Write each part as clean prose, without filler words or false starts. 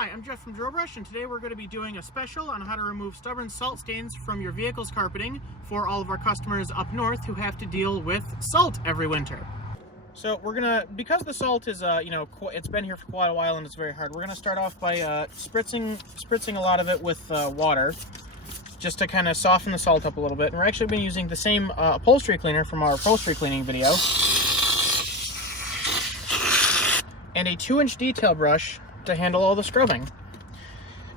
Hi, I'm Jeff from Drillbrush, and today we're going to be doing a special on how to remove stubborn salt stains from your vehicle's carpeting for all of our customers up north who have to deal with salt every winter. So we're gonna, because the salt is, it's been here for quite a while and it's very hard, we're gonna start off by spritzing a lot of it with water, just to kind of soften the salt up a little bit. And we're actually been using the same upholstery cleaner from our upholstery cleaning video, and a 2-inch detail brush to handle all the scrubbing.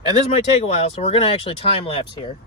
And this might take a while, so we're gonna actually time lapse here.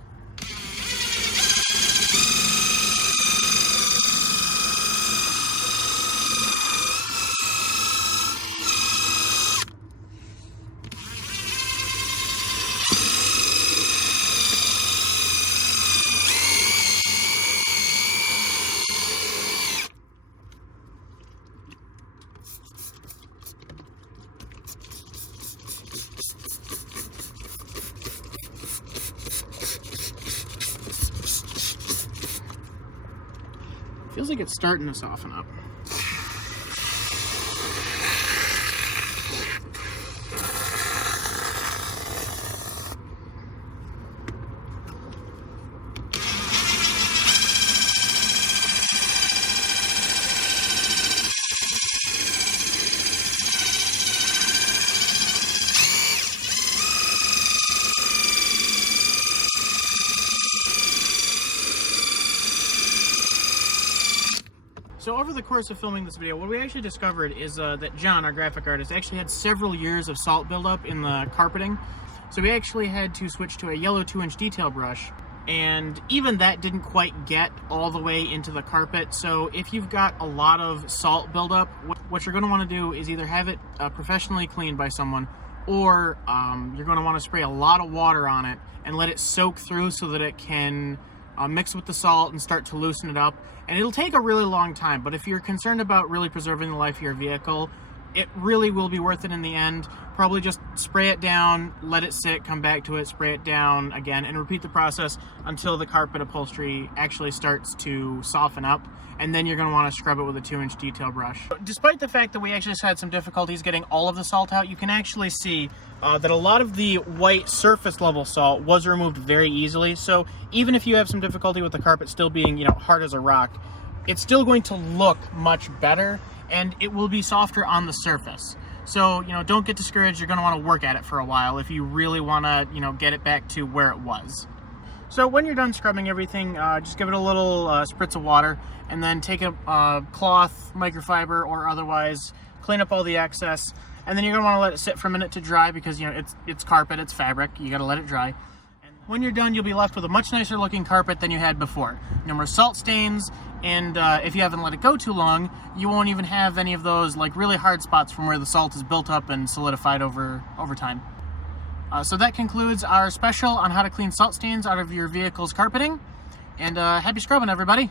Feels like it's starting to soften up. So over the course of filming this video, what we actually discovered is that John, our graphic artist, actually had several years of salt buildup in the carpeting. So we actually had to switch to a yellow 2-inch detail brush, and even that didn't quite get all the way into the carpet. So if you've got a lot of salt buildup, what you're going to want to do is either have it professionally cleaned by someone, or you're going to want to spray a lot of water on it and let it soak through so that it can mix with the salt and start to loosen it up. And it'll take a really long time, but if you're concerned about really preserving the life of your vehicle, it really will be worth it in the end. Probably just spray it down, let it sit, come back to it, spray it down again, and repeat the process until the carpet upholstery actually starts to soften up. And then you're going to want to scrub it with a 2-inch detail brush. Despite the fact that we actually just had some difficulties getting all of the salt out, you can actually see that a lot of the white surface level salt was removed very easily. So even if you have some difficulty with the carpet still being, hard as a rock, it's still going to look much better, and it will be softer on the surface. So, don't get discouraged. You're going to want to work at it for a while if you really want to, get it back to where it was. So when you're done scrubbing everything, just give it a little spritz of water, and then take a cloth, microfiber, or otherwise, clean up all the excess, and then you're going to want to let it sit for a minute to dry because, it's carpet, it's fabric, you got to let it dry. And when you're done, you'll be left with a much nicer looking carpet than you had before. No more salt stains, and if you haven't let it go too long, you won't even have any of those really hard spots from where the salt is built up and solidified over time. So that concludes our special on how to clean salt stains out of your vehicle's carpeting, and happy scrubbing, everybody!